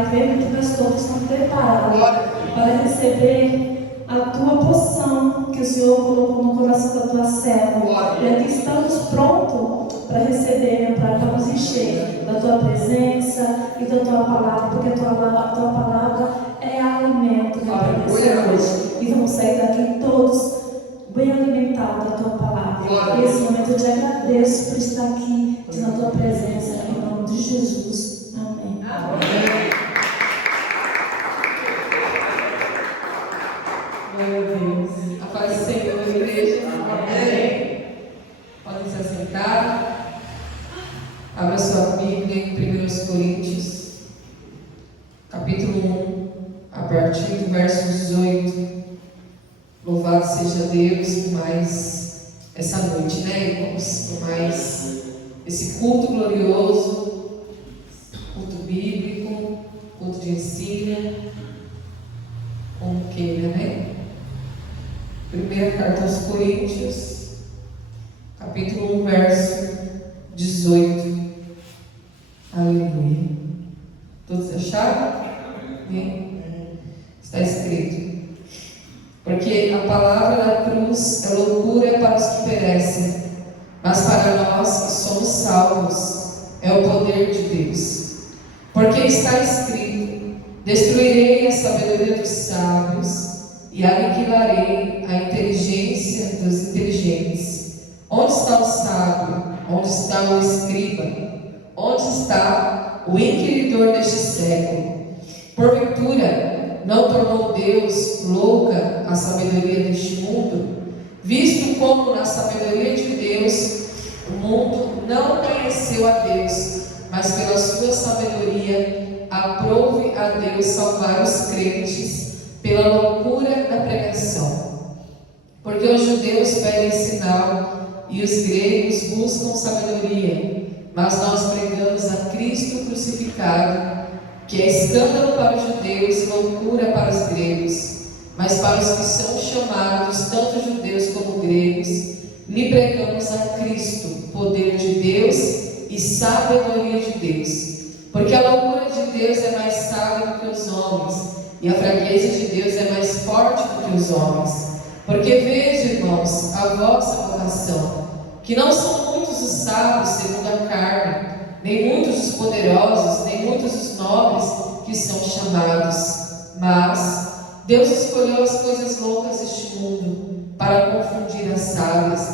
Pai, creio que nós todos estamos preparados para receber a tua porção que o Senhor colocou no coração da tua serva. E aqui estamos prontos para receber, meu Pai, para nos encher da tua presença e da tua palavra, porque a tua palavra é alimento, meu Pai, nessa noite. E vamos sair daqui todos bem alimentados da tua palavra. Nesse momento eu te agradeço por estar aqui, na tua presença, em nome de Jesus. Amém. Amém. Meu Deus. A paz do Senhor, igreja. Amém. Podem se assentar. Abra sua Bíblia em 1 Coríntios, capítulo 1, a partir do verso 18. Louvado seja Deus por mais essa noite, né, irmãos? Por mais esse culto glorioso, culto bíblico, culto de ensino, como queira, né? Primeira carta aos Coríntios, capítulo 1, verso 18. Aleluia. Todos acharam? Amém? Está escrito: porque a palavra da cruz é loucura para os que perecem, mas para nós que somos salvos é o poder de Deus. Porque está escrito: destruirei a sabedoria dos sábios e aniquilarei a inteligência dos inteligentes. Onde está o sábio? Onde está o escriba? Onde está o inquiridor deste século? Porventura, não tornou Deus louca a sabedoria deste mundo? Visto como na sabedoria de Deus o mundo não conheceu a Deus, mas pela sua sabedoria aprove a Deus salvar os crentes pela loucura da pregação. Porque os judeus pedem sinal e os gregos buscam sabedoria, mas nós pregamos a Cristo crucificado, que é escândalo para os judeus e loucura para os gregos. Mas para os que são chamados, tanto judeus como gregos, lhe pregamos a Cristo, poder de Deus e sabedoria de Deus. Porque a loucura de Deus é mais sábia do que os homens, e a fraqueza de Deus é mais forte do que os homens. Porque veja, irmãos, a vossa vocação, que não são muitos os sábios segundo a carne, nem muitos os poderosos, nem muitos os nobres que são chamados, mas Deus escolheu as coisas loucas deste mundo para confundir as sábias.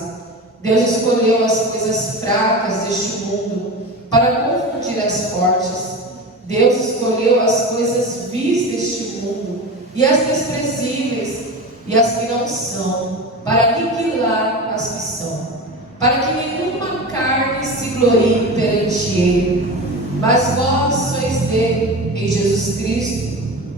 Deus escolheu as coisas fracas deste mundo para confundir as fortes. Deus escolheu as coisas vis deste mundo e as desprezíveis e as que não são, para aniquilar as que são, para que nenhuma carne se glorie perante Ele. Mas vós sois dele, em Jesus Cristo,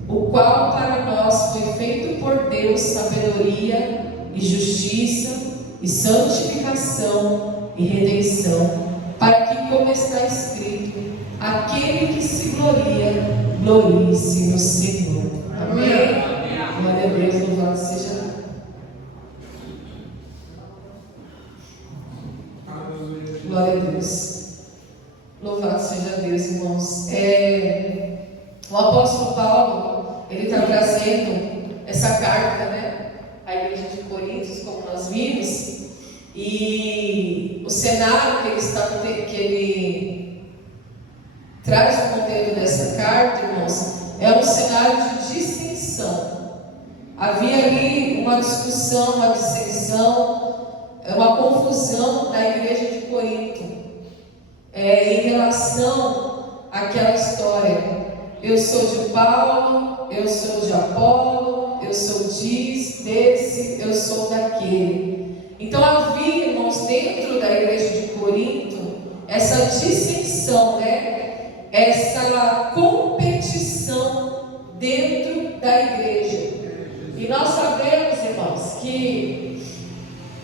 o qual para nós foi feito por Deus sabedoria e justiça e santificação e redenção, para que, como está escrito, aquele que se gloria, glorie-se no Senhor. Amém? Glória a Deus, louvado seja Deus. Glória a Deus. Louvado seja Deus, irmãos. O apóstolo Paulo, ele está trazendo essa carta, né, à igreja de Coríntios, como nós vimos, e o cenário que ele traz o conteúdo dessa carta, irmãos, é um cenário de dissensão. Havia ali uma discussão, uma dissensão, uma confusão na igreja de Corinto, em relação àquela história. Eu sou de Paulo, eu sou de Apolo, eu sou desse, eu sou daquele. Então havia, irmãos, dentro da igreja de Corinto, essa dissensão, né? Essa competição dentro da igreja. E nós sabemos, irmãos, que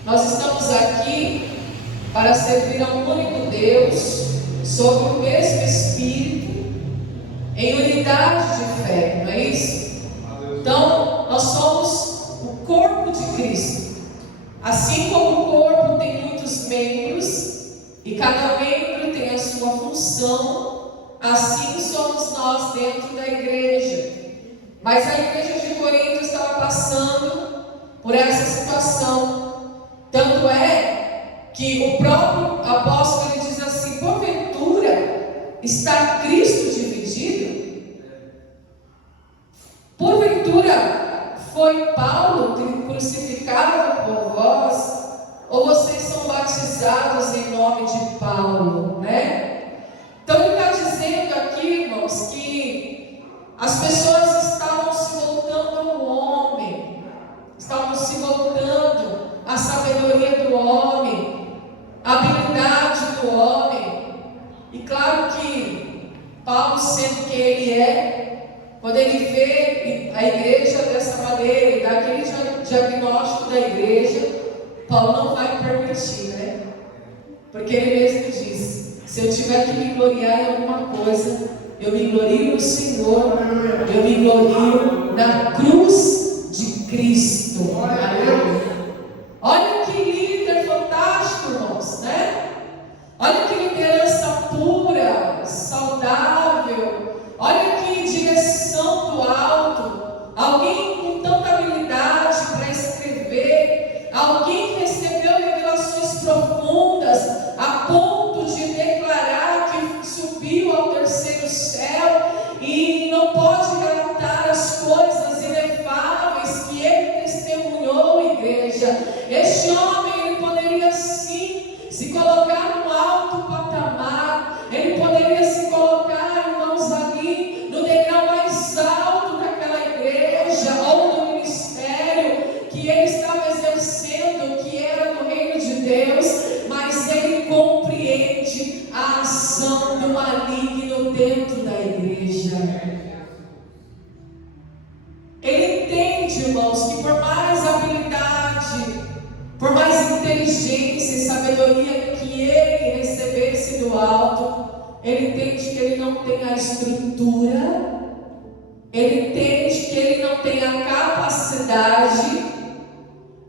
nós estamos aqui para servir a um único Deus, sob o mesmo Espírito, em unidade de fé, não é isso? Então, nós somos o corpo de Cristo. Assim como o corpo tem muitos membros, e cada membro tem a sua função, assim somos nós dentro da igreja. Mas a igreja de Corinto estava passando por essa situação. Tanto é que o próprio apóstolo ele diz assim: porventura está Cristo dividido? Porventura foi Paulo crucificado por vós? Ou vocês são batizados em nome de Paulo, né? Então ele está dizendo aqui, irmãos, que as pessoas estavam se voltando ao homem, estavam se voltando à sabedoria do homem, à habilidade do homem. E claro que Paulo, sendo quem ele é, quando ele vê a igreja dessa maneira e dá aquele diagnóstico da igreja, Paulo não vai permitir, né? Porque ele mesmo diz: se eu tiver que me gloriar em alguma coisa, eu me glorio no Senhor, eu me glorio na cruz de Cristo. Olha que líder fantástico, irmãos, né? Olha que liderança pura, saudável. Olha que direção do alto. Alguém com tanta habilidade para escrever, alguém que recebeu revelações profundas a ponto de declarar que subiu ao terceiro céu e não pode relatar as coisas inefáveis que ele testemunhou, igreja. Este homem, ele poderia sim se colocar num alto patamar, ele poderia se colocar, irmãos, ali no degrau mais alto daquela igreja ou do ministério que ele estava exercendo, que era no reino de Deus, mas ele compreende a ação do maligno dentro da igreja. Ele entende, irmãos, que por mais habilidade, por mais inteligência e sabedoria que ele recebesse do alto, ele entende que ele não tem a estrutura, ele entende que ele não tem a capacidade,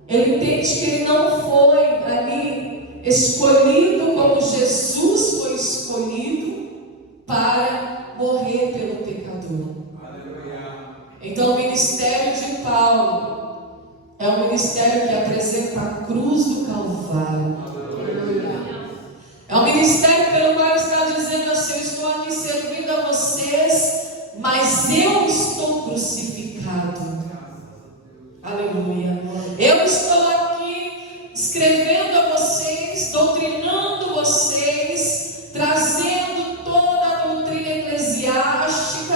ele entende que ele não foi ali escolhido como Jesus foi escolhido para morrer pelo pecador. Então o ministério de Paulo é um ministério que apresenta a cruz do Calvário. É um ministério pelo qual está dizendo assim: eu estou aqui servindo a vocês, mas eu estou crucificado. Aleluia. Eu estou aqui escrevendo a vocês, doutrinando vocês, trazendo toda a doutrina eclesiástica,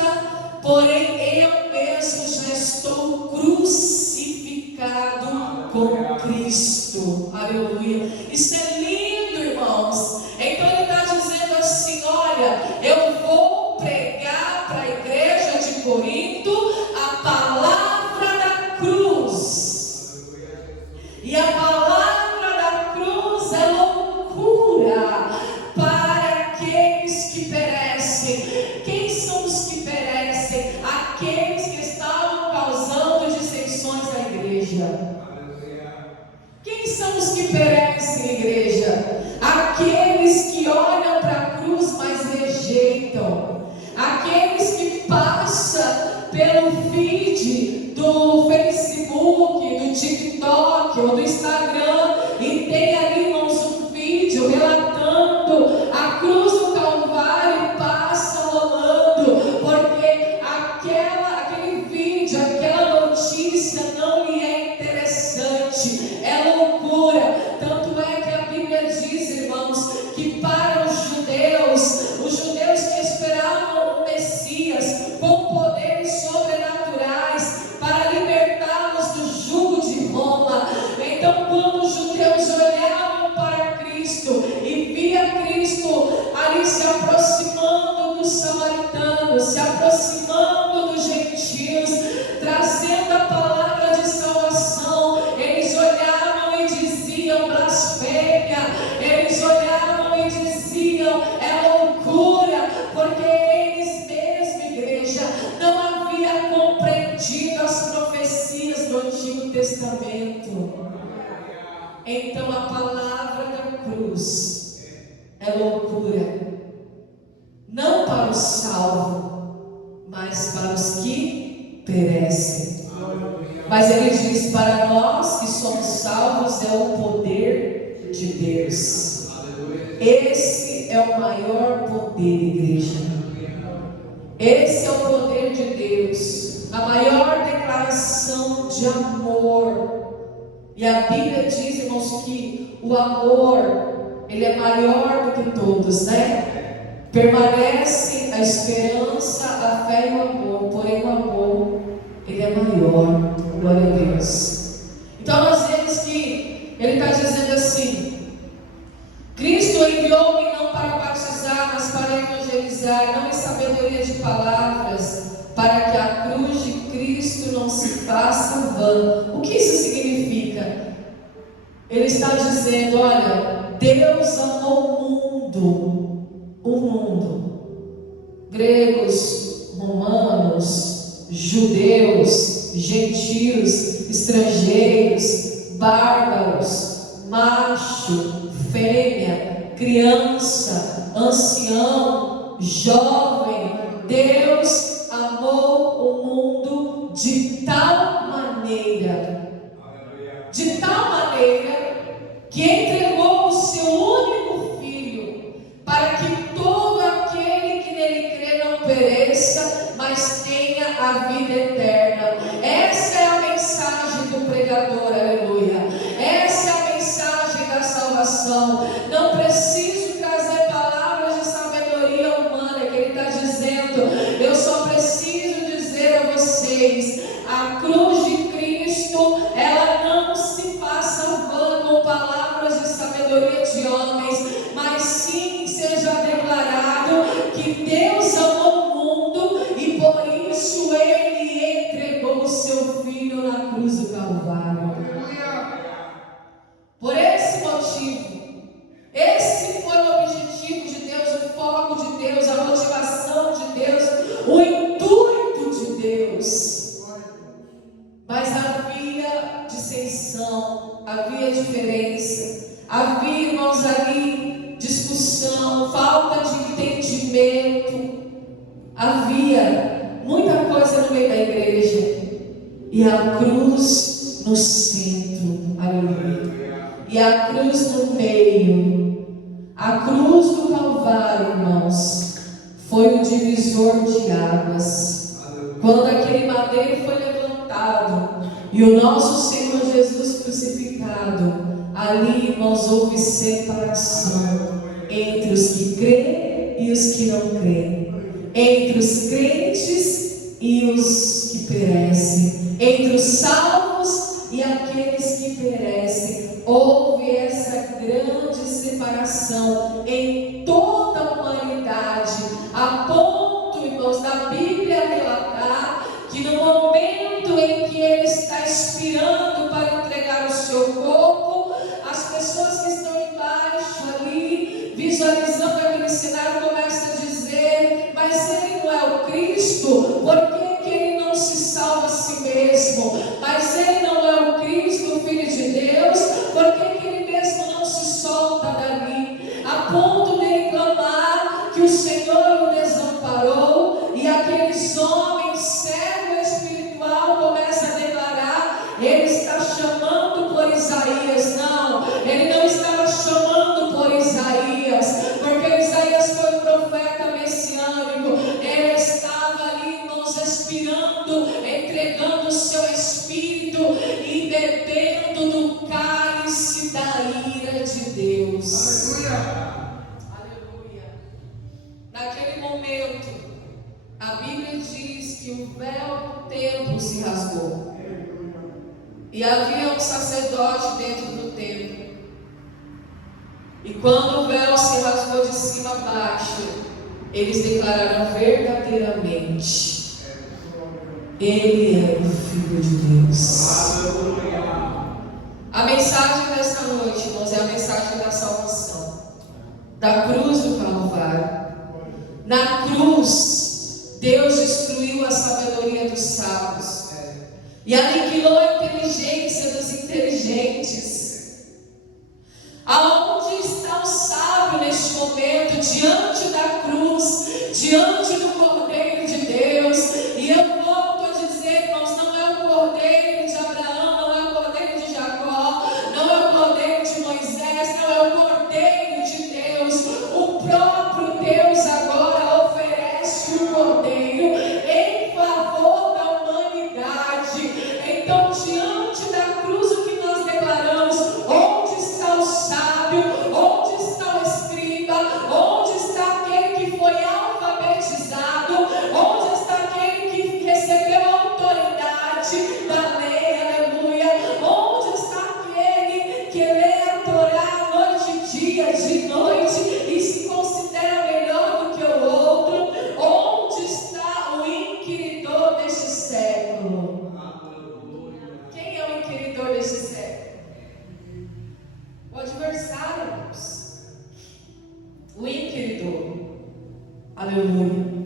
porém eu mesmo já estou crucificado com Cristo. Aleluia. Isso é lindo, irmãos. Então ele está dizendo assim: olha, eu vou pregar para a igreja de Corinto a palavra da cruz. E a palavra da cruz é loucura para aqueles que perecem. Quem são os que perecem? Aqueles que estavam causando dissensões na igreja. Quem são os que perecem, igreja? Aqueles que olham para a cruz, mas rejeitam. Aqueles que passam pelo feed do Facebook, do TikTok ou do Instagram e tem ali, irmãos, um vídeo relatando a cruz do Calvário e passa rolando, porque aquele vídeo, aquela notícia não lhe é interessante, é loucura. Tanto é que a Bíblia diz, irmãos, que para os judeus que esperavam o Messias com poderes sobrenaturais para libertá-los do jugo de Roma, então quando os judeus olhavam para Cristo e via Cristo ali se aproximando dos samaritanos, se aproximando dos gentios, trazendo a palavra de salvação, eles olhavam e diziam blasfêmia, eles olhavam e diziam é loucura, porque eles mesmos, igreja, não haviam compreendido as profecias do Antigo Testamento. Então a palavra da cruz é loucura. não para o salvo, mas para os que perecem. Mas ele diz: para nós que somos salvos é o poder de Deus. Esse é o maior poder, igreja. Esse é o poder de Deus, a maior declaração de amor. E a Bíblia diz, irmãos, que o amor, ele é maior do que todos, né? Permanece a esperança, a fé e o amor, porém o amor, ele é maior. Glória a Deus. Então nós vemos que ele está dizendo assim: Cristo enviou-me não para batizar, mas para evangelizar, não em sabedoria de palavras, para que a cruz de Cristo não se faça vã. O que isso significa? Ele está dizendo: olha, Deus amou o mundo, gregos, romanos, judeus, gentios, estrangeiros, bárbaros, macho, fêmea, criança, ancião, jovem. Deus amou o mundo de tal maneira, que entregou o seu único filho, para que todo aquele que nele crê não pereça, mas tenha a vida eterna. Essa é a mensagem do pregador, aleluia. Essa é a mensagem da salvação. Não preciso trazer palavras de sabedoria humana, que ele está dizendo. Eu só preciso dizer a vocês: a cruz de Cristo, ela não se faça vã com palavras de sabedoria de homens, mas sim seja declarado que Deus amou o mundo e por isso ele entregou o seu filho na cruz do Calvário. Por esse motivo, esse foi o objetivo de Deus, o foco de Deus, a motivação de Deus, o intuito de Deus. Mas havia dissensão, havia diferença, havia, irmãos, ali discussão, falta de entendimento, havia muita coisa no meio da igreja, e a cruz no centro, aleluia, e a cruz no meio. A cruz do Calvário, irmãos, foi o divisor de águas. Quando aquele madeiro foi levantado e o nosso Senhor Jesus crucificado, ali, irmãos, houve separação entre os que creem e os que não creem, entre os crentes e os que perecem, entre os salvos e aqueles que perecem. Houve essa grande separação em toda a humanidade, a ponto, irmãos, da Bíblia relatar que no momento em que ele está expirando para entregar o seu corpo, as pessoas que estão embaixo ali, visualizando aquele cenário, começam a dizer: mas ele não é o Cristo? Por que ele não se salva a si mesmo? Mas ele não é o Cristo, o Filho de Deus? Por que ele mesmo não se solta dali? A ponto de ele clamar que o Senhor o desamparou, e aqueles homens cego espiritual começam a declarar: ele está chamando por Isaías. Não, ele não estava chamando por Isaías, porque Isaías foi o profeta messiânico. Ele estava ali, irmãos, expirando, entregando o seu espírito e bebendo do cálice da ira de Deus. Aleluia. Naquele momento, a Bíblia diz que o véu do templo se rasgou, e havia um sacerdote dentro do templo. E quando o véu se rasgou de cima a baixo, eles declararam verdadeiramente: ele é o Filho de Deus. A mensagem desta noite, irmãos, é a mensagem da salvação, da cruz do Calvário. Na cruz, Deus destruiu a sabedoria dos sábios e aniquilou a inteligência dos inteligentes. Aonde está o sábio neste momento, diante da cruz, deste século. Quem é o inquiridor deste século? O adversário, irmãos. O inquiridor. Aleluia.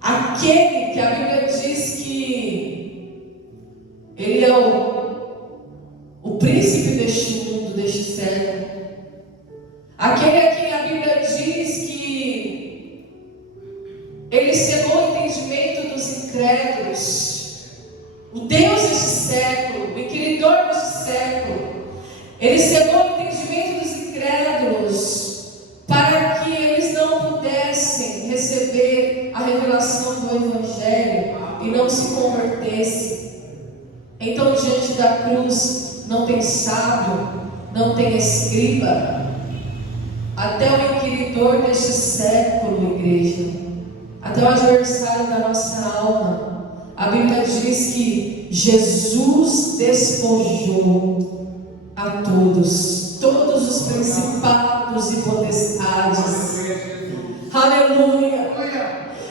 Aquele que a Bíblia diz que ele é o príncipe deste mundo, deste século. Aquele a quem a Bíblia diz que ele cegou o entendimento dos incrédulos. O Deus deste século, o inquiridor deste século, ele cegou o entendimento dos incrédulos para que eles não pudessem receber a revelação do Evangelho e não se convertessem. Então, diante da cruz, não tem sábio, não tem escriba, até o inquiridor deste século, igreja, até o adversário da nossa alma. A Bíblia diz que Jesus despojou a todos os principados e potestades. Aleluia!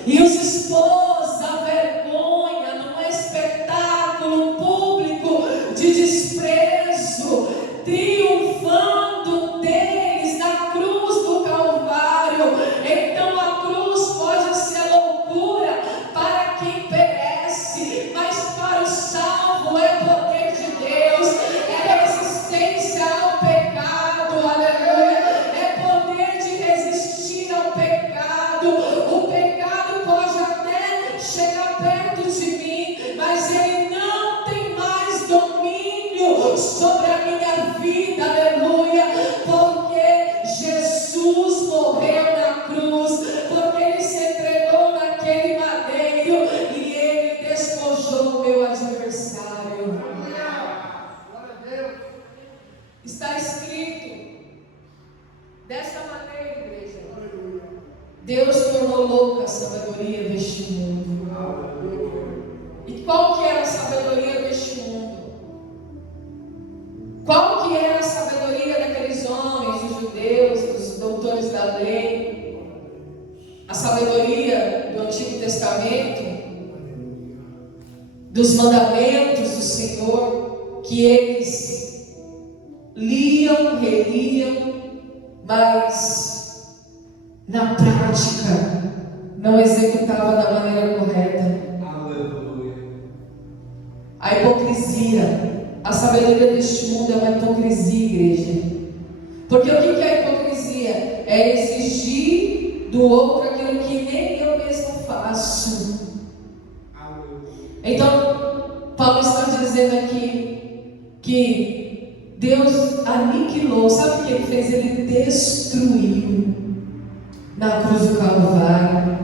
E os expôs à vergonha num espetáculo público de desprezo, triunfando deles na cruz do Calvário. Então a cruz pode ser loucura para quem perece, mas para o salvo é poder de Deus, é resistência ao pecado, aleluia, é poder de resistir ao pecado. O pecado pode até chegar perto de mim, mas ele não tem mais domínio sobre a minha vida, aleluia, porque Jesus morreu na cruz, porque ele se entregou naquele madeiro e ele despojou o meu adversário. Está escrito dessa maneira, igreja: Deus tornou louca a sabedoria deste mundo. E qual que era a sabedoria deste mundo? Qual que era a sabedoria daqueles homens, dos judeus, dos doutores da lei? A sabedoria do Antigo Testamento, dos mandamentos do Senhor, que eles liam, reliam, mas na prática não executava da maneira correta. A hipocrisia, a sabedoria deste mundo é uma hipocrisia, igreja. Porque o que é a hipocrisia? É exigir do outro aquilo que nem eu mesmo faço. Então, Paulo está dizendo aqui que Deus aniquilou. Sabe o que ele fez? Ele destruiu na cruz do Calvário.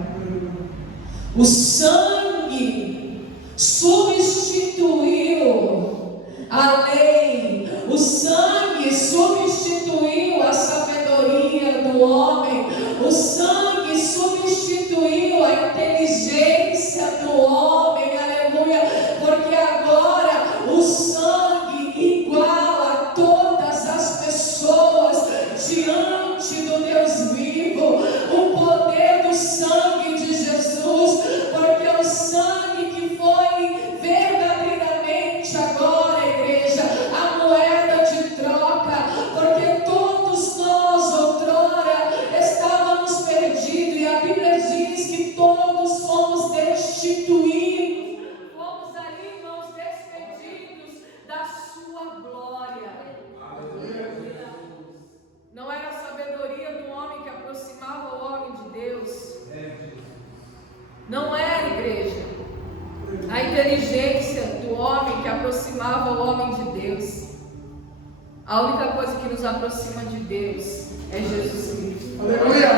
O sangue substituiu a lei. O sangue substituiu a sabedoria do homem. O sangue substituiu a inteligência do homem. Aleluia. Porque agora o sangue iguala todas as pessoas diante do Deus vivo. O poder do sangue de Jesus, porque o sangue que foi verdadeiramente agora, igreja, a moeda de troca, porque todos nós outrora estávamos perdidos, e a Bíblia diz que todos fomos destituídos, fomos ali, irmãos, despedidos da sua glória. Não era a sabedoria do homem que aproximava o homem de Deus. Não era, igreja, a inteligência do homem que aproximava o homem de Deus. A única coisa que nos aproxima de Deus é Jesus Cristo. Aleluia!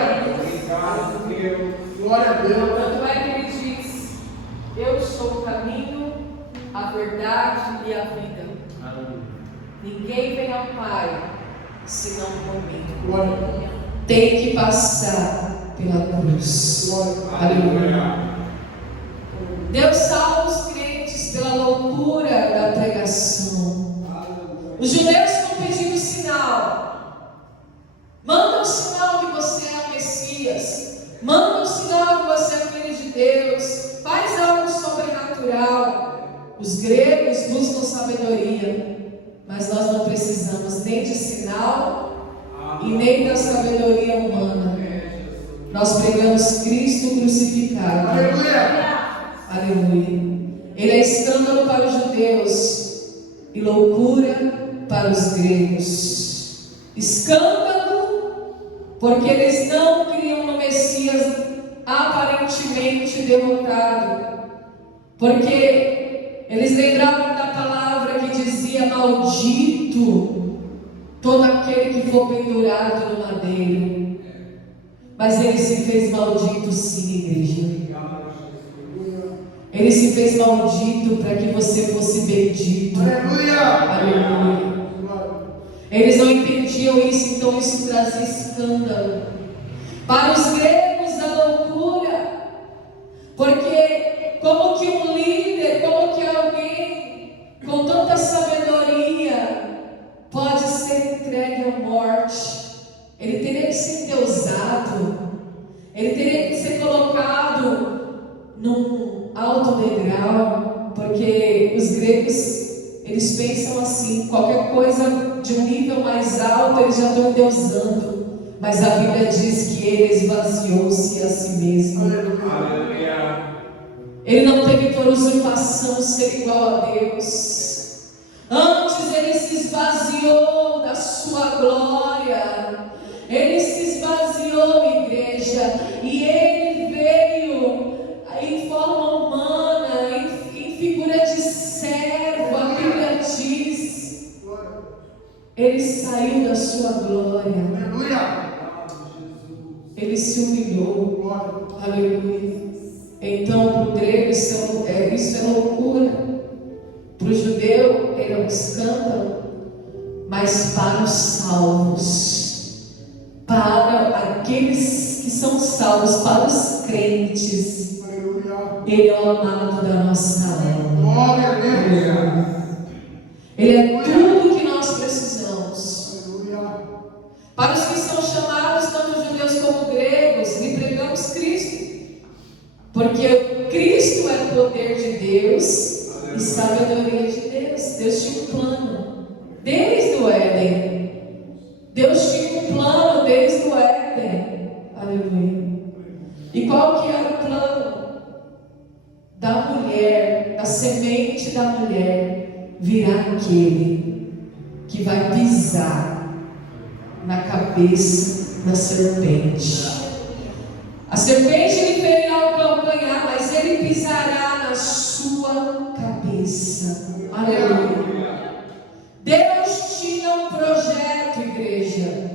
Glória a Deus! Tanto é que ele diz: eu sou o caminho, a verdade e a vida. Ninguém vem ao Pai senão por mim. Glória a Deus! Tem que passar pela cruz. Aleluia. Deus salva os crentes pela loucura da pregação. Os judeus estão pedindo sinal. Manda um sinal que você é o Messias. Manda um sinal que você é filho de Deus. Faz algo sobrenatural. Os gregos buscam sabedoria, mas nós não precisamos nem de sinal e nem da sabedoria humana. Nós pregamos Cristo crucificado. Aleluia. Ele é escândalo para os judeus e loucura para os gregos. Escândalo, porque eles não criam no Messias aparentemente derrotado, porque eles lembravam da palavra que dizia: maldito todo aquele que for pendurado no madeiro. Mas ele se fez maldito, sim, igreja. Ele se fez maldito para que você fosse bendito. Aleluia. Eles não entendiam isso, então isso trazia escândalo. Para os gregos, a loucura. Porque como que um líder, como que alguém com tanta sabedoria pode ser entregue à morte? Ele teria que ser endeusado. Ele teria que ser colocado num alto degrau, porque os gregos, eles pensam assim: qualquer coisa de um nível mais alto eles já estão endeusando. Mas a Bíblia diz que ele esvaziou-se a si mesmo. Ele não teve por usurpação ser igual a Deus. Antes ele se esvaziou da sua glória. Ele se esvaziou, igreja, e ele veio em forma humana, em figura de servo. A Bíblia diz: ele saiu da sua glória. Ele se humilhou. Aleluia. Então, para o grego isso é loucura. Para o judeu ele é um escândalo. Mas para os salvos, para aqueles que são salvos, para os crentes, ele é o amado da nossa alma. Ele é tudo que nós precisamos. Para os que são chamados, tanto judeus como gregos, lhe pregamos Cristo. Porque Cristo é o poder de Deus e sabedoria de Deus. Deus tinha um plano desde o Éden. Deus tinha um plano desde o Éden. Aleluia. E qual que era o plano? Da mulher, da semente da mulher, virá aquele que vai pisar na cabeça da serpente. A serpente lhe ferirá o calcanhar, mas ele pisará na sua cabeça. Aleluia. Deus tinha um projeto, igreja.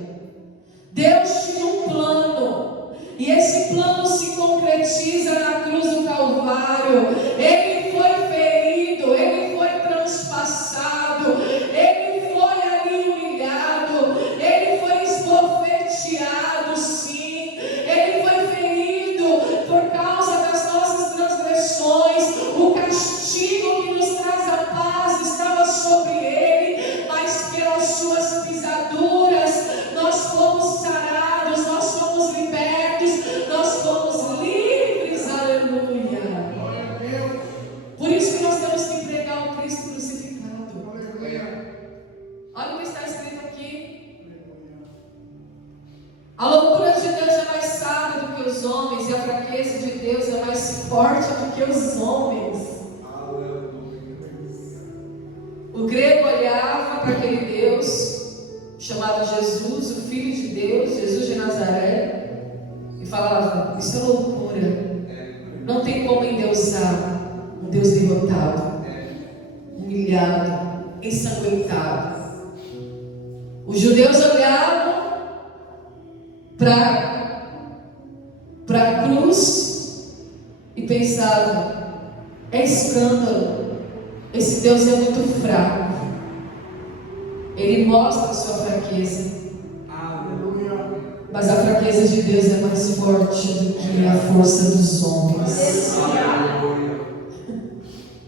Deus tinha um plano. E esse plano se concretiza na cruz do Calvário. Ele foi ferido, ele foi transpassado, ele foi ali humilhado, ele foi esbofeteado, sim. Ele foi ferido por causa das nossas transgressões. O castigo que nos traz a paz estava sobre ele, mas pelas suas pisaduras nós fomos sarados, nós fomos libertos, nós fomos livres. Aleluia. Por isso que nós temos que pregar o Cristo crucificado. Olha o que está escrito aqui. A loucura de Deus é mais sábia do que os homens, e a fraqueza de Deus é mais forte do que os homens. O grego olhava para aquele Deus chamado Jesus, o Filho de Deus, Jesus de Nazaré, e falava: isso é loucura. Não tem como endeusar um Deus derrotado, humilhado, ensanguentado. Os judeus olhavam para a cruz e pensavam: é escândalo, esse Deus é muito fraco. Ele mostra a sua fraqueza. Mas a fraqueza de Deus é mais forte do que a força dos homens.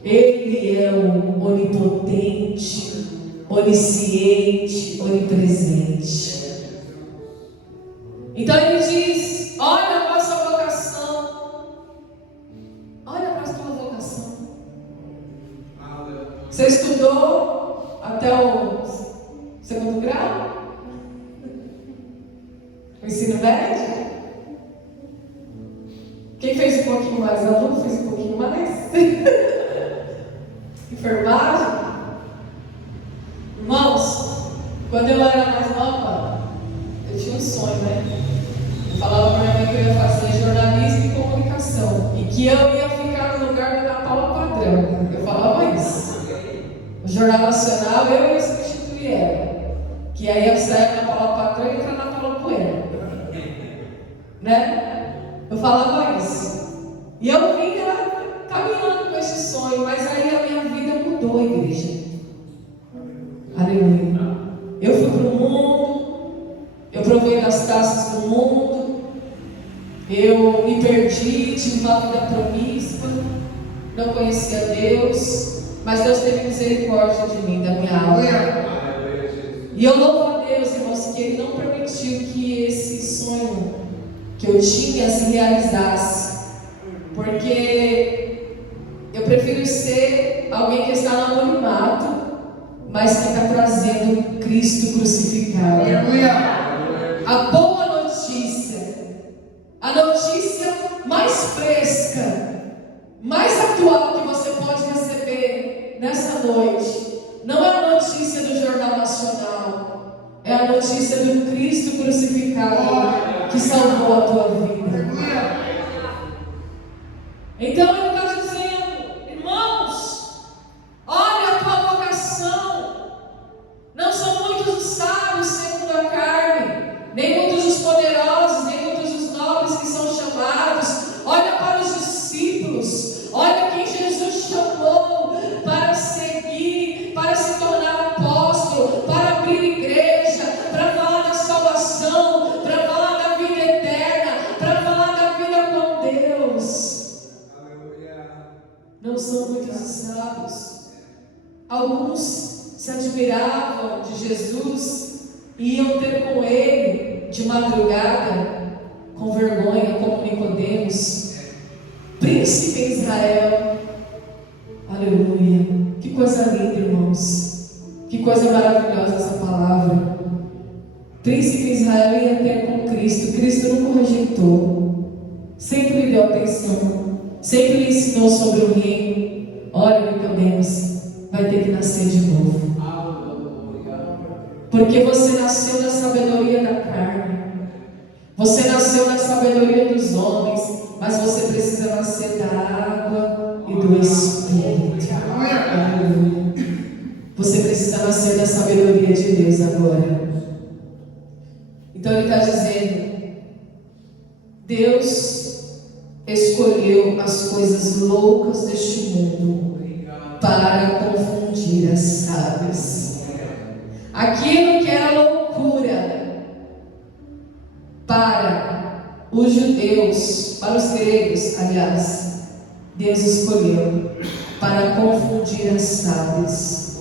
Ele é o onipotente, onisciente, onipresente. Então ele diz: olha a vossa vocação, olha para a tua vocação. Você estudou até o segundo grau? O ensino médio? Quem fez um pouquinho mais? A Lu fez um pouquinho mais? Enfermagem? Irmãos, quando eu era mais nova, eu tinha um sonho, né? Eu falava para minha mãe que eu ia fazer jornalismo e comunicação e que eu ia ficar no lugar da Ana Paula Padrão. Eu falava isso. O Jornal Nacional, eu ia substituir ela. Que aí eu saia na Paula Padrão e entrar na Paula Poeira. Né? Eu falava isso. E eu vinha caminhando com esse sonho, mas aí a minha vida mudou, igreja. Aleluia. Eu fui para o mundo, eu provei das taças do mundo, eu me perdi, tive uma vida promíscua, não conhecia Deus, mas Deus teve misericórdia de mim, da minha alma. E eu louvo a Deus, irmãos, que Ele não permitiu que esse sonho que eu tinha se realizasse, porque eu prefiro ser alguém que está no anonimato, mas que está trazendo Cristo crucificado. A boa notícia, a notícia mais fresca, mais atual que você pode receber nessa noite, não é a notícia do Jornal Nacional, é a notícia do Cristo crucificado que salvou a tua vida. Então Ele está dizendo, irmãos, olha a tua vocação. Não são muitos os sábios segundo a carne, nem muitos os poderosos, nem muitos os nobres que são chamados. Olha para os discípulos, olha quem Jesus chamou para seguir, para se tornar apóstolo, para abrir igreja, para falar da salvação, para falar da vida eterna, para falar da vida com Deus. Não são muitos os sábios. Alguns se admiravam de Jesus e iam ter com Ele de madrugada, com vergonha, como Nicodemos, príncipe em Israel. Aleluia. Que coisa linda, irmãos. Que coisa maravilhosa essa palavra. Príncipe em Israel ia ter com Cristo. Cristo nunca o rejeitou. Sempre lhe deu atenção. Sempre lhe ensinou sobre o reino. Olha, Nicodemos, vai ter que nascer de novo. Porque você nasceu na sabedoria da carne. Você nasceu na sabedoria dos homens. Mas você precisa nascer da água e do Espírito. Aleluia. Você precisa nascer da sabedoria de Deus agora. Então Ele está dizendo: Deus escolheu as coisas loucas deste mundo para confundir as sábias. Aquilo que era loucura para os judeus, para os gregos, aliás, Deus escolheu para confundir as sábias.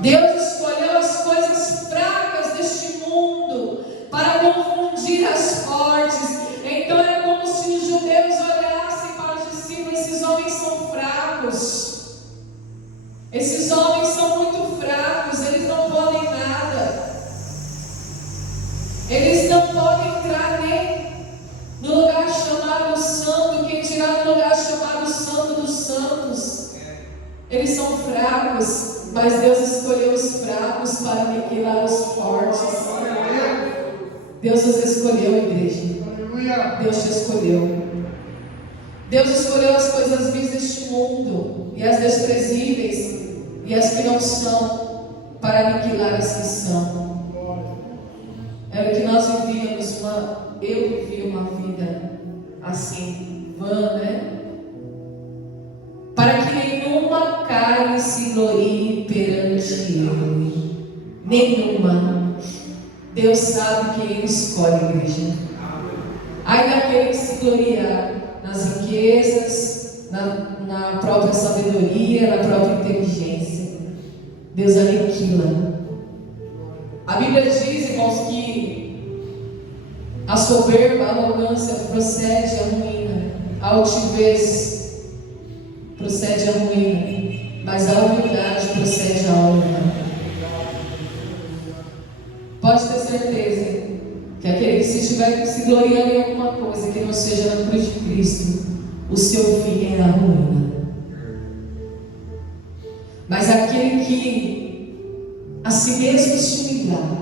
Deus escolheu as coisas fracas deste mundo para confundir as fortes. Então é como se os judeus olhassem para os discípulos: esses homens são fracos, esses homens são muito fracos, eles não podem nada, eles não podem entrar nem no lugar chamado santo, quem dirá no lugar chamado santo dos santos. Eles são fracos, mas Deus escolheu os fracos para aniquilar os fortes. Deus os escolheu, igreja. Deus te escolheu. Deus escolheu as coisas vis deste mundo, e as desprezíveis, e as que não são, para aniquilar as que são. Era o que nós vivíamos, eu vivi uma vida assim, vã, né? Para que nenhuma carne se glorie perante Ele. Nenhuma. Deus sabe quem Ele escolhe, igreja. Ai daquele que se gloriar nas riquezas, na própria sabedoria, na própria inteligência. Deus aniquila. A Bíblia diz, irmãos, que a soberba, a arrogância procede a ruína, a altivez procede a ruína, mas a humildade procede a honra. Pode ter certeza que aquele que se estiver se gloriando em alguma coisa que não seja na cruz de Cristo, o seu fim é a ruína. Mas aquele que a si mesmo se humilhar,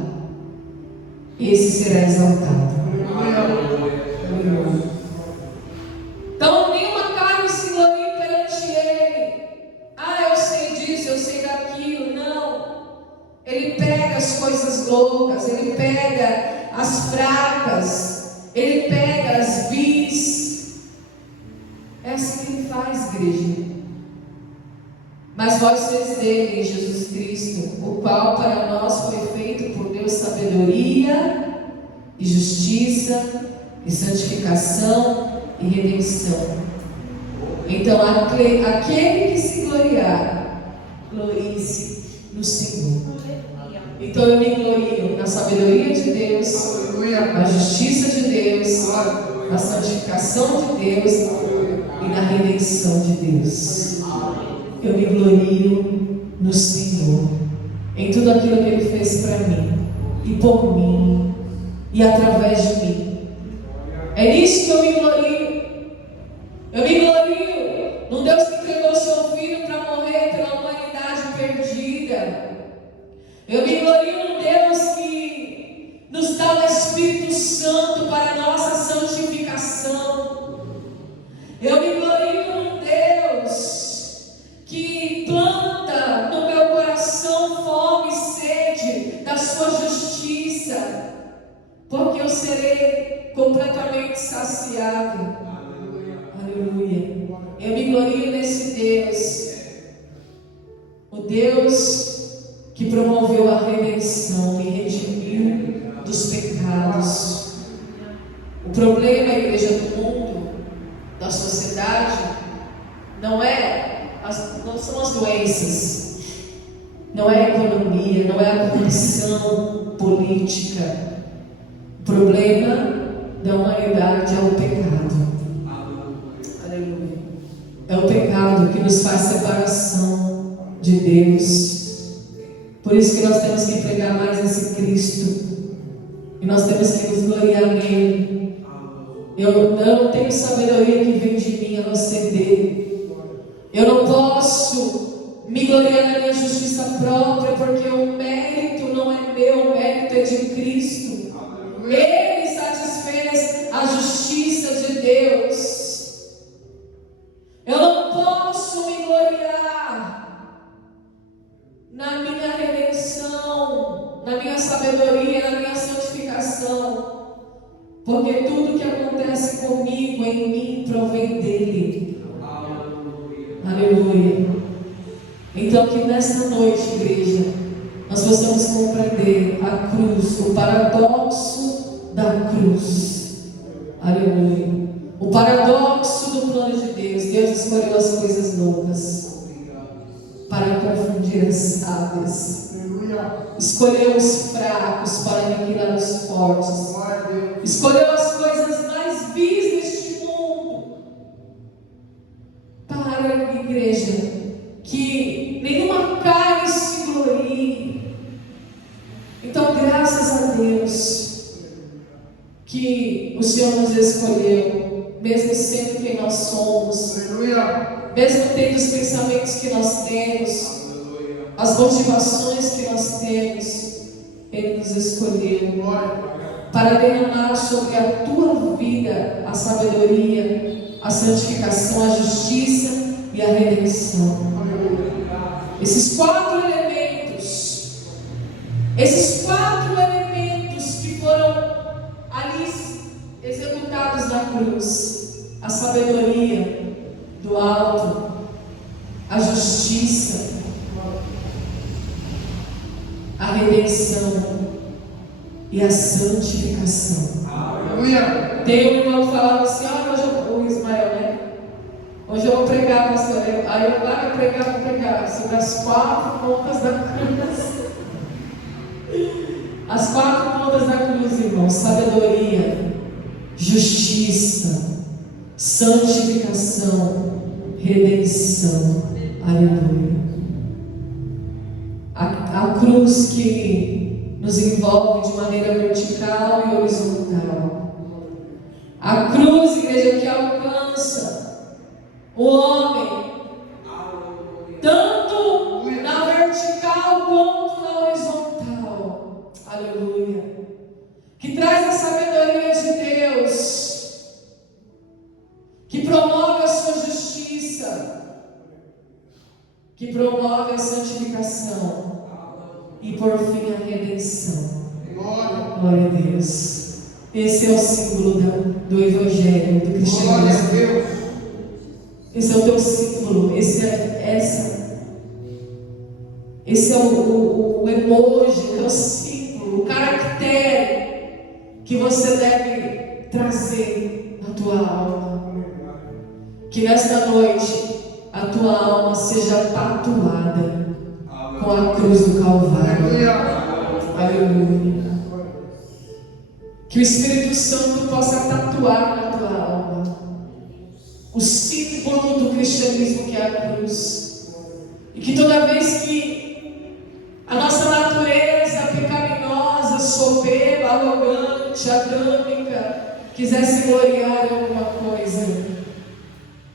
esse será exaltado. Então nenhuma carne se glorie perante ele. Ah, eu sei disso, eu sei daquilo. Não. Ele pega as coisas loucas, ele pega as fracas, ele pega as vis. É assim que ele faz, igreja. Mas vós sois dele, em Jesus Cristo, o qual para nós foi feito por Deus sabedoria e justiça e santificação e redenção. Então aquele que se gloriar, glorie-se no Senhor. Então eu me glorio na sabedoria de Deus, na justiça de Deus, na santificação de Deus e na redenção de Deus. Eu me glorio no Senhor, em tudo aquilo que Ele fez para mim e por mim e através de mim. É nisso que eu me glorio. Eu me glorio num Deus que entregou seu Filho para morrer pela humanidade perdida. Eu me glorio num Deus que nos dá o Espírito Santo para a nossa santificação. Eu me glorio num Deus que planta no meu coração fome e sede da sua justiça, porque eu serei completamente saciado. Aleluia. Eu me glorio nesse Deus, o Deus que promoveu a redenção e redimiu dos pecados. O problema, igreja, do mundo, da sociedade, não são as doenças, não é a economia, não é a corrupção política. O problema da humanidade é o pecado. Aleluia. É o pecado que nos faz separação de Deus. Por isso que nós temos que pregar mais esse Cristo. E nós temos que nos gloriar nele. Eu não tenho sabedoria que vem de mim, a não ser dele. Eu não posso me gloriar na minha justiça própria, porque o mérito não é meu, o mérito é de Cristo. Ele satisfez a justiça de Deus. Eu não posso me gloriar na minha redenção, na minha sabedoria, na minha santificação, porque tudo que acontece comigo, em mim, provém dele. Aleluia. Então que nesta noite, igreja, nós possamos compreender a cruz, o paradoxo da cruz. Aleluia. O paradoxo do plano de Deus. Deus escolheu as coisas loucas para confundir as sábias. Escolheu os fracos para aniquilar os fortes. Escolheu as coisas mais vis deste mundo para, igreja, que nenhuma carne se glorie. Então, graças a Deus que o Senhor nos escolheu, mesmo sendo quem nós somos, mesmo tendo os pensamentos que nós temos, as motivações que nós temos, Ele nos escolheu para derramar sobre a tua vida a sabedoria, a santificação, a justiça e a redenção. Esses quatro elementos que foram ali executados na cruz: a sabedoria do alto, a justiça, a redenção e a santificação. Aleluia. Tem um irmão que falava assim: o Ismael, né? Hoje eu vou pregar, pastor. Aí eu vou pregar sobre as quatro pontas da cruz. As quatro pontas da cruz, irmão: sabedoria, justiça, santificação, redenção. Aleluia. A cruz que nos envolve de maneira vertical e horizontal. A cruz, igreja, que alcança o homem, tanto na vertical quanto na horizontal. Aleluia. Que traz a sabedoria de Deus, que promove a sua justiça, que promove a santificação e por fim a redenção. Glória a Deus. Esse é o símbolo do Evangelho, do cristianismo. Esse é o teu símbolo. Esse é o emoji, é o símbolo, o caractere que você deve trazer na tua alma. Que nesta noite a tua alma seja tatuada com a cruz do Calvário. Aleluia. Que o Espírito Santo possa tatuar na tua alma o símbolo do cristianismo, que é a cruz. E que toda vez que a nossa natureza pecaminosa, soberba, arrogante, adâmica, quiser se gloriar em alguma coisa,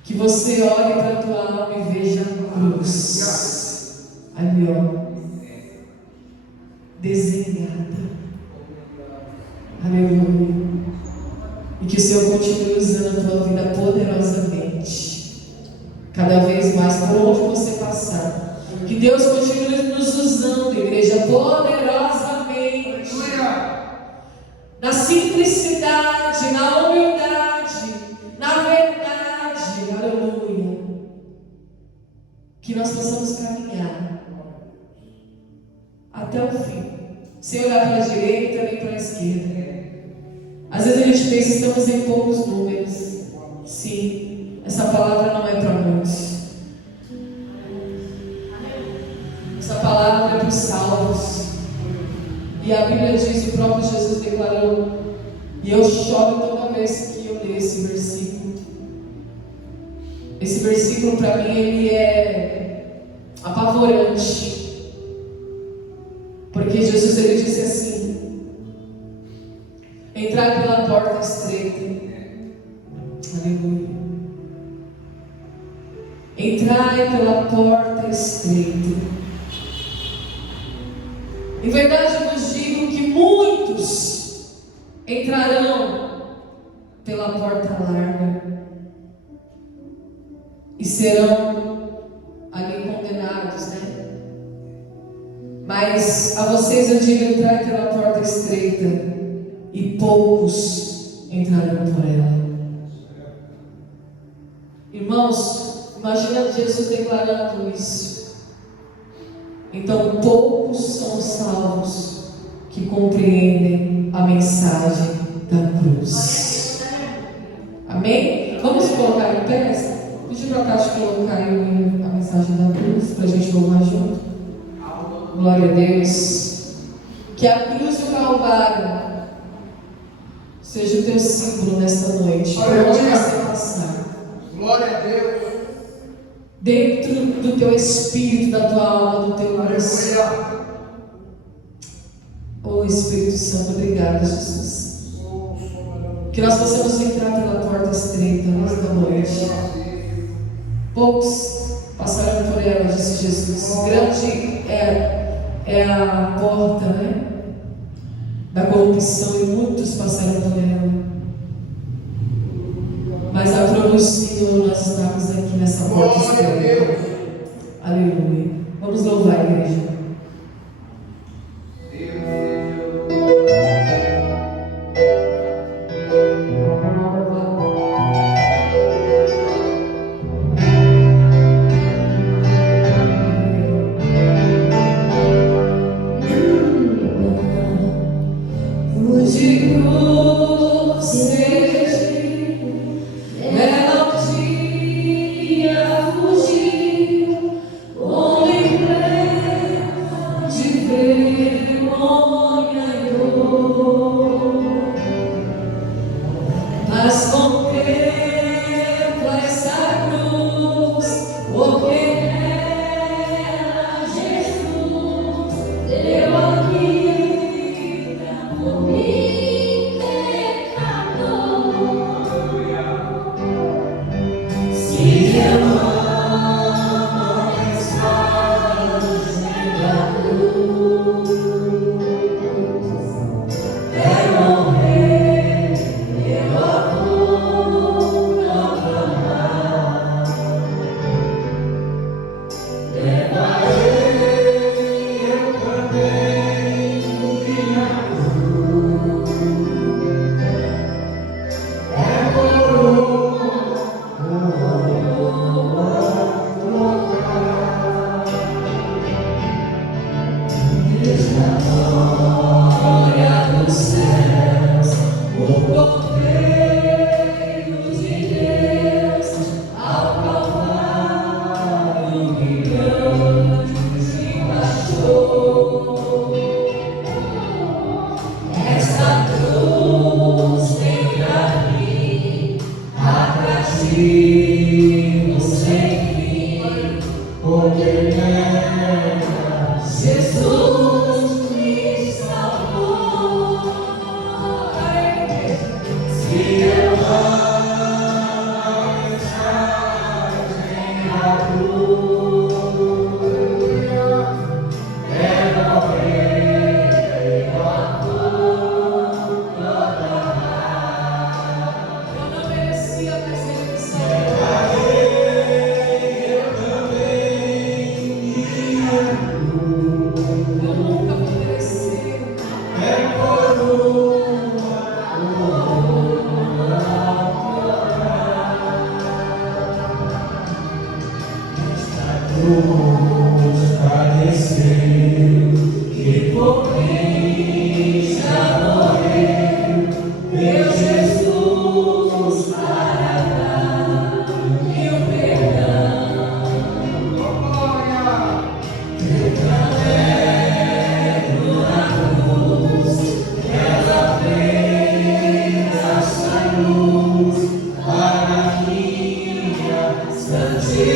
que você olhe para a tua alma e veja a cruz ali, ó, desenhada. Aleluia. E que o Senhor continue usando a tua vida poderosamente, cada vez mais, por onde você passar. Que Deus continue nos usando, igreja, poderosamente, na simplicidade, na humildade, na verdade. Aleluia. Que nós possamos caminhar até o fim, sem olhar para a direita nem para a esquerda. Às vezes a gente pensa que estamos em poucos números. Sim, essa palavra não é para muitos. Essa palavra é para os salvos. E a Bíblia diz, o próprio Jesus declarou, e eu choro toda vez que eu leio esse versículo. Esse versículo para mim ele é apavorante. Porque Jesus ele disse assim: entrai pela porta estreita. Aleluia. Entrai pela porta estreita. Em verdade eu vos digo que muitos entrarão pela porta larga e serão ali condenados, né? Mas a vocês eu digo: entrai pela porta estreita, e poucos entrarão por ela. Irmãos, imagina Jesus declarando isso. Então poucos são os salvos que compreendem a mensagem da cruz. Amém? Vamos colocar em pé? Pedir para a Caixa colocar aí a mensagem da cruz para a gente louvar junto. Glória a Deus. Que a cruz do Calvário seja o teu símbolo nesta noite, por onde você passar. Glória a Deus. Dentro do teu espírito, da tua alma, do teu coração. Oh Espírito Santo, obrigada, Jesus. Que nós possamos entrar pela porta estreita nesta noite. Poucos passarão por ela, disse Jesus. Grande é a porta, né, da corrupção, e muitos passarão por ela. Mas aprove o Senhor, nós estamos aqui nessa porta estreita. Aleluia. Vamos louvar a igreja. Ela podia fugir, homem pleno. Jesus me salvou. Se eu amo mensagem da cruz, é morrer a cruz proclamar. Eu não merecia, mas Ele me salvou. Eu também eu nunca vou merecer. É por cruz padeceu e por mim já morreu, meu Jesus para dar e o perdão. Eu carrego na cruz, ela fez essa luz para minha santificação.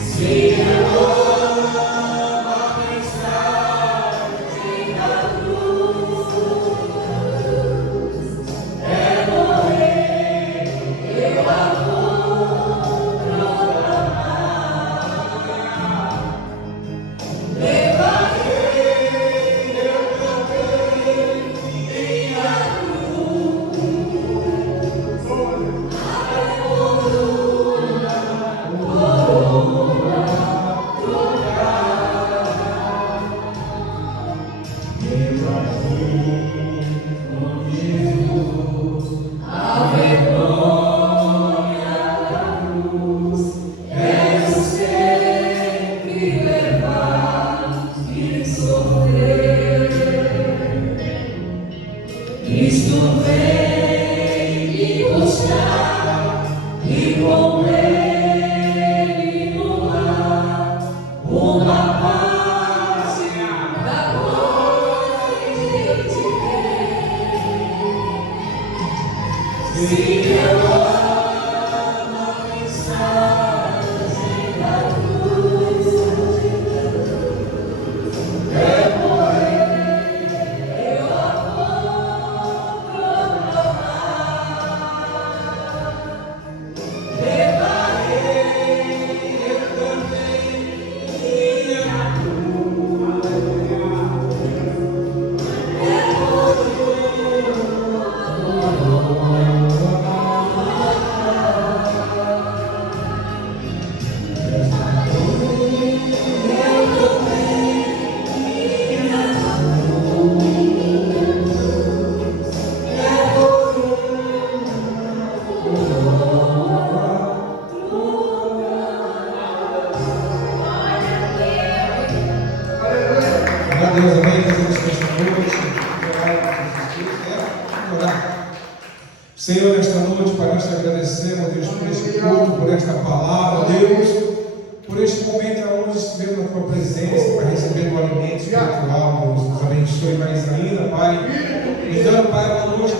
Se eu amo a mensagem da cruz, é morrer, eu a vou proclamar. Levarei eu também minha cruz, a coroa. A vergonha da cruz é sempre levar e sofrer. Cristo vem me buscar e com Ele no lar uma paz da noite. Se eu amo a mensagem da cruz, é morrer, eu a vou proclamar. Levarei eu também minha cruz, é Deus, amém. Fazemos esta noite. Vamos orar. Senhor, nesta noite, Pai, nós te agradecemos, Deus, por este culto, por esta palavra, Deus, por este momento onde estivemos na tua presença para receber o alimento espiritual, Deus. Nos abençoe mais ainda, Pai. Me dando, Pai, uma noite